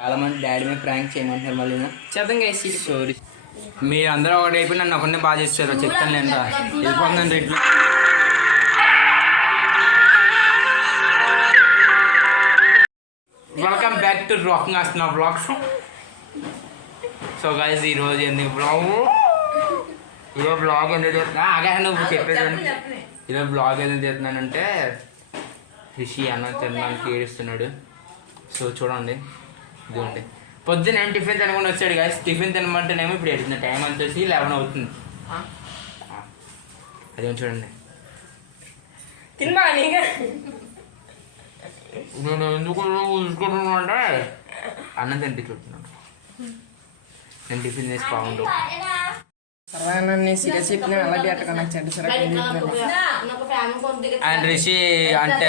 చాలా మంది డాడీ మీద ప్రాంక్ చేయమంటారు మళ్ళీ చేద్దాం సారీ మీరు అందరూ ఒకటి అయిపోయి నన్ను ఒకరిని బాగా చేస్తారు చెప్తాను లేదా వెళ్ళిపోతుందండి ఇట్లా వెల్కమ్ బ్యాక్ టు రాకింగ్ ఆస్తున్న బ్లాగ్స్. సో గైస్ ఈరోజు ఎందుకు బ్లాగ్ ఎందుకు చేస్తున్నా ఆగా నువ్వు చెప్పేది ఈరోజు బ్లాగ్ ఎందుకు చేస్తున్నానంటే రిషి అన్న తినడానికి ఏడుస్తున్నాడు. సో చూడండి ఇదిగోండి పొద్దున నేను టిఫిన్ తినకుండా వచ్చాడు గాయస్. టిఫిన్ తినమంటేనేమో ఇప్పుడు ఎడుతున్నా టైం వచ్చేసి 11 అవుతుంది. అదేమో చూడండి నేను ఎందుకు చూసుకుంటున్నా అంటే అన్నం తినిపించుకుంటున్నాను. నేను టిఫిన్ చేసి బాగుండు అండ్ రిషి అంటే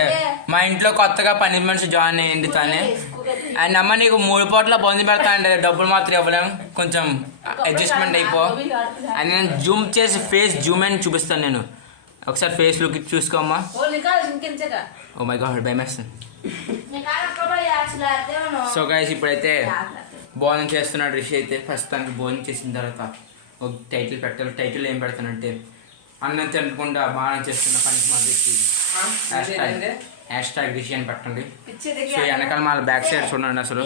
మా ఇంట్లో కొత్తగా పని మనిషి జాయిన్ అయ్యింది తనే. అండ్ అమ్మ నీకు 3 పూట్ల బొంది పెడతా అంటే డబ్బులు మాత్రం ఇవ్వలేము, కొంచెం అడ్జస్ట్మెంట్ అయిపో అని నేను జూమ్ చేసి ఫేస్ జూమ్ అని చూపిస్తాను. నేను ఒకసారి ఫేస్ లుక్ చూసుకోమ్మా. ఓ మై గాడ్ భయమేస్తుంది. సో గైస్ ఇప్పుడైతే భోజనం చేస్తున్నాడు రిషి అయితే. ప్రస్తుతానికి భోజనం చేసిన తర్వాత ఒక టైటిల్ పెట్టాలి. టైటిల్ ఏం పెడతానంటే అన్నం తినకుండా బాగా చేస్తున్న పనికి మాకు హ్యాష్ ట్యాగ్ రిషి అని పెట్టండి. సో వెనకాల మా బ్యాక్ సైడ్ చూడండి. అసలు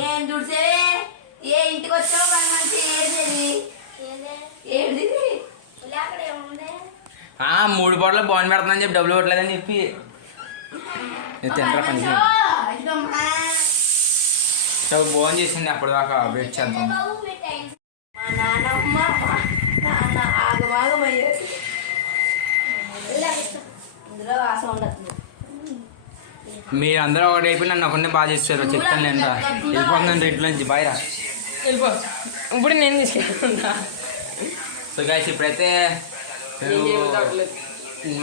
3 పూటలు బాగుంది పెడతానని చెప్పి డబ్బులు ఇవ్వట్లేదని చెప్పి తింటారా పని. సో భోజనం చేసింది అప్పటిదాకా వెయిట్ చేద్దాం. మీరు అందరూ ఒకటి అయిపోయి నన్ను ఒకరిని బాగా చేస్తారు చెప్తాను లేదా వెళ్ళిపోతుందండి ఇంట్లో నుంచి బాయ్రా వెళ్ళిపో. ఇప్పుడు నేను తీసుకెళ్తా. సో గైస్ ఇప్పుడైతే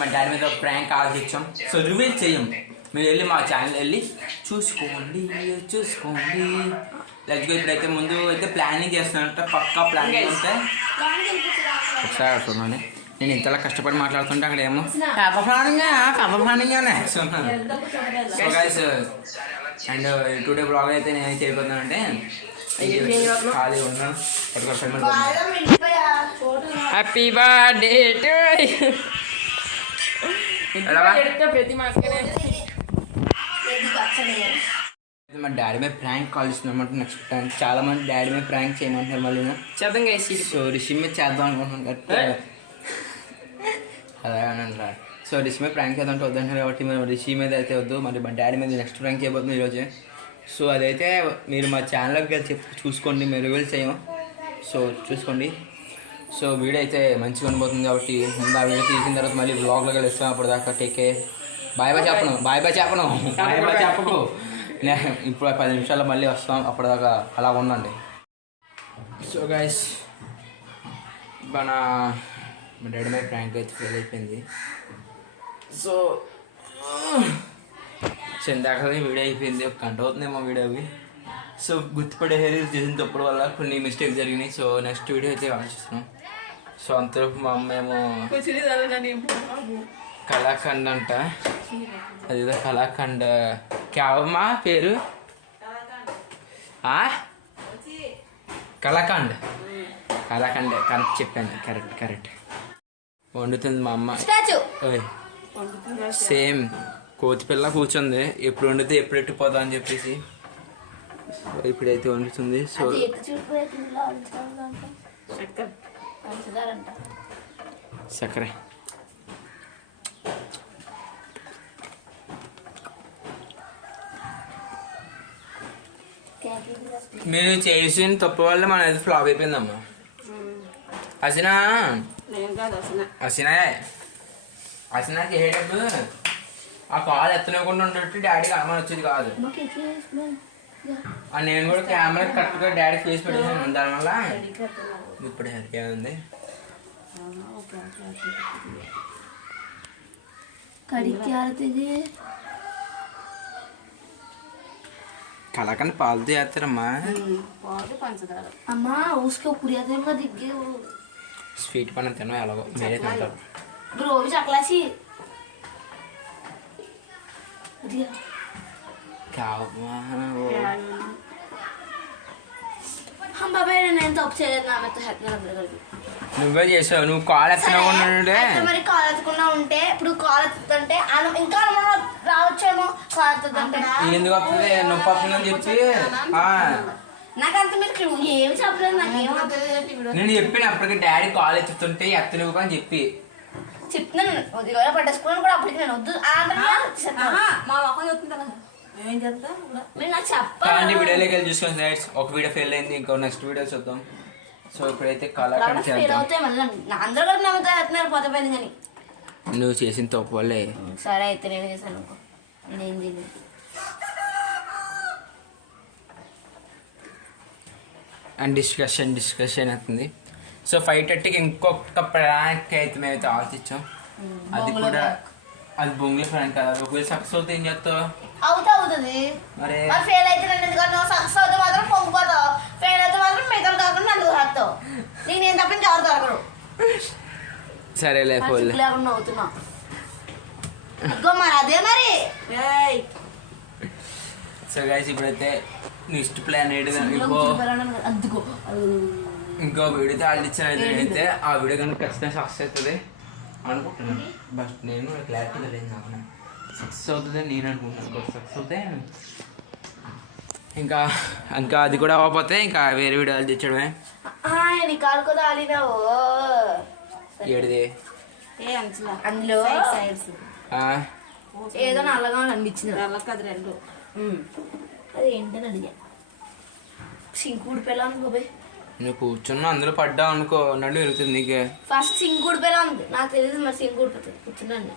మా డాడీ మీద ప్రాంక్ ఆలోచించాం. సో రివీల్ చేయం, మీరు వెళ్ళి మా ఛానల్ వెళ్ళి చూసుకోండి. లైక్ ఇప్పుడైతే ముందు అయితే ప్లానింగ్ చేస్తున్నట్టు పక్కా ప్లానింగ్ ఉంటే ఒకసారి చూడండి. నేను ఇంతలా కష్టపడి మాట్లాడుతుంటే అక్కడ ఏమో కథ planning so guys and today blog అయితే నేను చేయబోతున్నానంటే ఖాళీ ఉన్నాను. హ్యాపీ బర్త్డే టు మా డాడీ మీద ప్రాంక్ కాల్ ఇస్తున్నామంటే నెక్స్ట్ టైం చాలా మంది డాడీ మీద ప్రాంక్ చేయమంటున్నారు మళ్ళీ చేద్దాం. సో రిషి మీద చేద్దాం అనుకుంటున్నాను అలాగేనండి. సో రిషి మీద ప్రాంక్ చేద్దాం అంటే వద్దంటారు కాబట్టి మేము రిషి మీద అయితే వద్దు, మరి మా డాడీ మీద నెక్స్ట్ ప్రాంక్ చేయబోతుంది ఈరోజే. సో అదైతే మీరు మా ఛానల్కి చూసుకోండి, మేము రివీల్ చేయం. సో చూసుకోండి. సో వీడియో అయితే మంచిగా అనిపోతుంది కాబట్టి ముందు ఆ వీడియో తీసిన తర్వాత మళ్ళీ బ్లాగ్లోకి వెళ్ళిస్తాం. అప్పుడు దాకా టేకే బాయ్ చెప్పకు. ఇప్పుడు 10 నిమిషాల్లో మళ్ళీ వస్తాం, అప్పటిదాకా అలా ఉండండి. సో గైస్ మా డాడీ మీద ప్రాంక్ అయితే ఫెయిల్ అయిపోయింది. సో ఇందాక వీడియో అయిపోయింది, 1 గంట అవుతుందేమో వీడియో అవి. సో గుర్తుపడే హెయిర్ చేసిన తప్పుడు వల్ల కొన్ని మిస్టేక్స్ జరిగినాయి. సో నెక్స్ట్ వీడియో అయితే ఆలోచిస్తున్నాం. సో అంతలోపు మా అమ్మ ఏమో కళాఖండ్ అంట, అదేదో కళాఖండ్ క్యావమ్మా పేరు కళాఖండ్ కరెక్ట్ చెప్పాను, కరెక్ట్ వండుతుంది మా అమ్మ. సేమ్ కోతి పిల్ల కూర్చుంది, ఎప్పుడు వండితే ఎప్పుడు ఎట్టిపోదా అని చెప్పేసి ఇప్పుడైతే వండుతుంది. సో చక్కర మీరు చేసిన తప్పు వల్ల మన అయితే ఫ్లాప్ అయిపోయిందమ్మా. అసినాకి వేసేటప్పుడు ఆ కాల్ ఎత్తనకుండా ఉన్నట్టు డాడీకి అనుమానం వచ్చేది కాదు. నేను కూడా కెమెరా కరెక్ట్గా డాడీ ఫేస్ పెట్టేసాను, దానివల్ల ఇప్పుడు హ్యాపీగా ఉంది. కళాకండ్ పాలతో చేస్తారమ్మా. స్వీట్ పని తినో ఎలాగో మీరే తింటారు. బాబాయ్ నేను తప్పు చేయలేదు నా మెత్త హ్యాపీ నువ్వే చేసావు. నువ్వు కాల్ ఎత్తకుండా మరి కాల్ ఎత్తకుండా ఉంటే ఇప్పుడు కాల్ ఎత్తుంటే ఇంకా రావచ్చేమో కాల్ ఎత్తుంటే ఎందుకు వస్తుంది నొప్పి వస్తుందని చెప్పి నాకంత మీరు ఏమి చెప్పలేదు. నాకేమో నేను చెప్పిన అప్పటికి డాడీ కాల్ ఎత్తుతుంటే ఎత్తనివ్వు అని చెప్పి చెప్తున్నాను. ఉదయం పట్టేసుకున్నాను కూడా అప్పటికి నేను వద్దు మా మొక్కలు చెప్తుంటా ఏం చేస్తా మీరు నాకు చెప్పాలి. వీడియోలోకి వెళ్ళి చూసుకోండి గైస్. ఒక వీడియో ఫెయిల్ అయింది, ఇంకో నెక్స్ట్ వీడియో చూద్దాం. సో ఇప్పుడైతే కళాఖండ్ కానీ నువ్వు చేసిన తప్పు వల్లే. సరే అయితే నేను చేశాను. నేనేం చేయలేదు. అండ్ డిస్కషన్ అవుతుంది. సో 5:30కి ఇంకొక ప్రాంక్ అయితే మేమైతే ఆలోచించాం. అది కూడా అది బొంగుల ప్రాంక్ కదా. ఒకవేళ సక్సెస్ అవుతే ఏం చేస్తావు? అవుతుంది. మరి ఫెయిల్ అయితే నేను ఎందుకంటే సక్సెస్ అవుతే మాత్రం పొంగిపోతావు, ఫెయిల్ అయితే మాత్రం మిగతా కాకుండా నన్ను చేస్తావు. నీకు నేను తప్పని ఎవరు దొరకరు. సరేలే లేకుండా అవుతున్నా మరి అదే మరి. సో గైస్ ఇప్పుడైతే నెక్స్ట్ ప్లాన్ ఏంటి ఇంకో వీడియోతో ఆలోచించిన అయితే ఆ వీడియో కనుక ఖచ్చితంగా సక్సెస్ అవుతుంది అనుకుంటున్నాను. బట్ నేను క్లారిటీగా లేదు నాకు. సక్సెస్ అవుతుంది నేను అనుకుంటున్నాను. సక్సెస్ అవుతే ఇంకా అది కూడా అవ్వకపోతే ఇంకా వేరే వీడియోలు తెచ్చడమే. ఏడిది అందులో ఏదో నల్లగా అనిపించింది. నల్లకది రెండు అది ఏంటని అడిగా. సింకుడు పిల్ల అనుకోబోయ్ నువ్వు కూర్చున్నా అందులో పడ్డావు అనుకో నడు వెళ్తుంది నీకే. ఫస్ట్ సింకుడు పిల్ల ఉంది నాకు తెలియదు. మరి సింకుడు పోతుంది కూర్చున్నాను.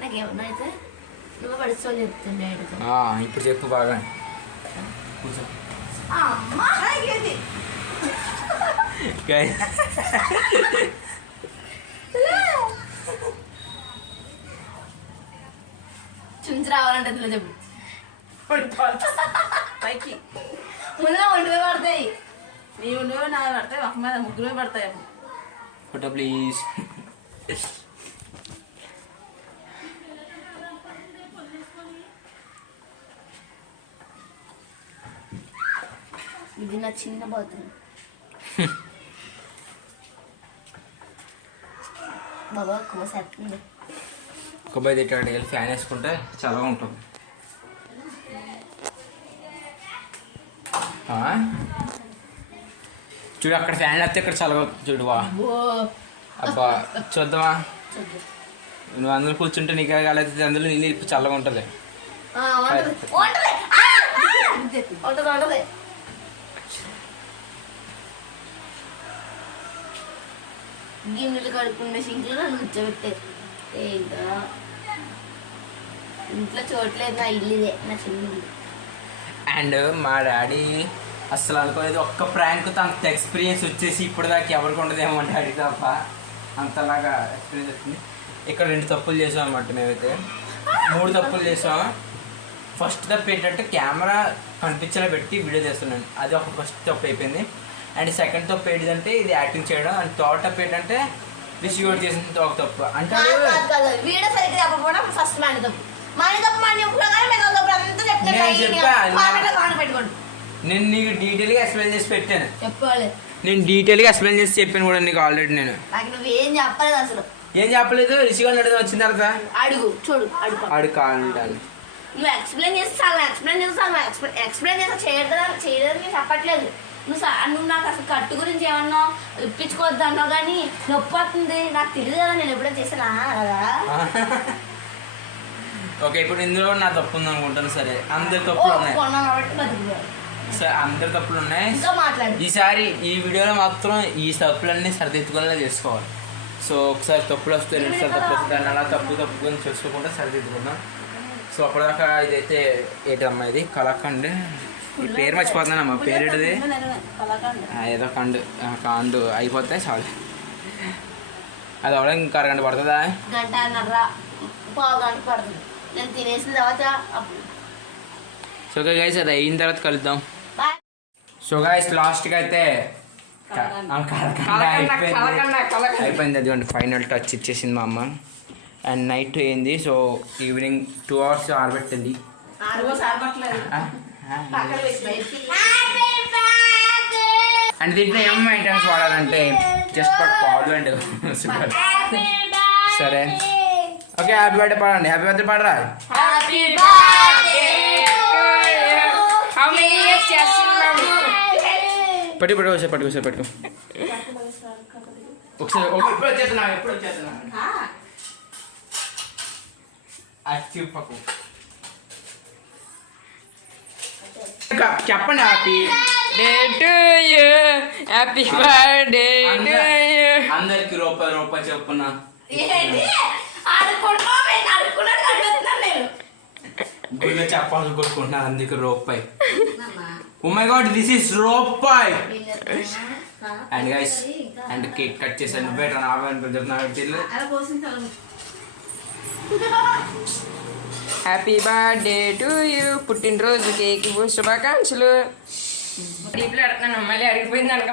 నాకేమన్నా అయితే నువ్వు పడిస్తావు చెప్తుండే. ఇప్పుడు చెప్పు బాగా కూర్చో. చుంచి రావాలంటే అందులో చెప్పు. పైకి ముందు ఒంటివే పడతాయి. నీ ఒంటివే నా పడతాయి. ఒక మీద ముగ్గురే పడతాయి. Photo please. ఇది నా చిన్న బాత్రూమ్. బాబా కోసేస్తుంది. కొబ్బరి తిట్టాడు ఫ్యాన్ వేసుకుంటే చల్లగా ఉంటుంది. చూడు అక్కడ ఫ్యాన్ వేస్తే ఇక్కడ చల్లగా చూడు. వా అబ్బా చూద్దామా. నువ్వు అందులో కూర్చుంటే నీకే కాలేదు, అందులో నీళ్ళు ఇప్పుడు చల్లగా ఉంటుంది. గిన్నెలు కడుక్కునే సింక్లో నన్ను కూర్చోబెట్టారు. ఇంట్లో చూడలేదు. నా ఇల్లు ఇదే, నా చిన్న ఇల్లు. అండ్ మా డాడీ అసలు అనుకోలేదు ఒక్క ప్రాంక్తో అంత ఎక్స్పీరియన్స్ వచ్చేసి ఇప్పుడు దాకా ఎవరికి ఉండదేమో డాడీ తప్ప అంతలాగా ఎక్స్పీరియన్స్ వచ్చింది. ఇక్కడ 2 తప్పులు చేసాం అన్నమాట. మేమైతే 3 తప్పులు చేసాం. ఫస్ట్ తప్పు ఏంటంటే కెమెరా కనిపించేలా పెట్టి వీడియో చేస్తున్నాను, అది ఒక ఫస్ట్ తప్పు అయిపోయింది. అండ్ సెకండ్ తప్పు ఏంటంటే ఇది యాక్టింగ్ చేయడం. అండ్ థర్డ్ తప్పు ఏంటంటే రిసీవ్ చేసిన ఒక తప్పు అంటే నేను నీకు డీటెయిల్గా ఎక్స్ప్లెయిన్ చేసి పెట్టాను. చెప్పాలి నేను డీటెయిల్గా ఎక్స్ప్లెయిన్ చేసి చెప్పాను కూడా నీకు ఆల్రెడీ. నేను ఏం చెప్పలేదు అసలు. ఏం చెప్పలేదు. రిసీవ్ అన్నట్టు వచ్చిన తర్వాత అడుగు చూడు అడుగు కావాలి. నువ్వు ఎక్స్ప్లెయిన్ చేస్తాను ఎక్స్ప్లెయిన్ చేస్తా చేయడానికి చెప్పట్లేదు. నువ్వు నాకు అసలు కట్టు గురించి ఏమన్నా ఇప్పించుకోవద్దు అన్నావు కానీ నొప్పి వస్తుంది నాకు తెలియదు కదా. నేను ఎప్పుడైనా చేసానా కదా. ఓకే ఇప్పుడు ఇందులో నా తప్పు ఉంది అనుకుంటాను. సరే అందరి తప్పులు ఉన్నాయి. సరే అందరి తప్పులు ఉన్నాయి. ఈసారి ఈ వీడియోలో మాత్రం ఈ తప్పులన్నీ సరిదిద్దుకునేలా చేసుకోవాలి. సో ఒకసారి తప్పులు వస్తే 2 సార్లు తప్పులు వస్తే దాన్ని అలా తప్పుకొని చేసుకోకుండా సరిదిద్దుకుందాం. సో అప్పటిదాకా ఇదైతే ఏంటమ్మా ఇది కళాఖండ్. ఈ పేరు మర్చిపోతున్నానమ్మా. పేరు ఏంటిది? ఏదో కాండు అయిపోతే చాలు. అది అవడం ఇంకా అరగంట పడుతుందా? నేను తినేసిన తర్వాత. సో గైస్ అది అయిన తర్వాత కలుద్దాం. సో గైస్ లాస్ట్కి అయితే అయిపోయింది. అదిగోండి ఫైనల్ టచ్ ఇచ్చేసింది మా అమ్మ. అండ్ నైట్ అయింది. So evening 2 hours ఆరబెట్టింది. అండ్ దీంట్లో ఏం ఐటమ్స్ వాడాలంటే జస్ట్ పాలు అండ్ షుగర్. సరే ఓకే, హ్యాపీ బర్త్డే పాడండి. హ్యాపీ బర్త్డే పాడరా. Happy birthday How many years చేస్తున్నావు? పట్టు ఒకసారి ఎప్పుడు వచ్చేస్తున్నా యాక్టివ్ పక్కు చెప్పండి. హ్యాపీ హ్యాపీ బర్త్డే అందరికి రూపాయి చెప్పున్నా. ఏంటి అనుకున్నాడు కనిపిస్తున్నాను నేను. గుళ్ళో చెప్పాలి కొట్టుకుంటున్నారు అందుకు రూపాయి. Oh my god, this is రూపాయి. And guys and cake cut చేశాను. నువ్వేట హ్యాపీ బర్త్డే టు యూ. పుట్టినరోజు కేక్ శుభాకాంక్షలు. డీప్లో అడుగుతున్నాను, మళ్ళీ అడిగిపోయింది అనుకో.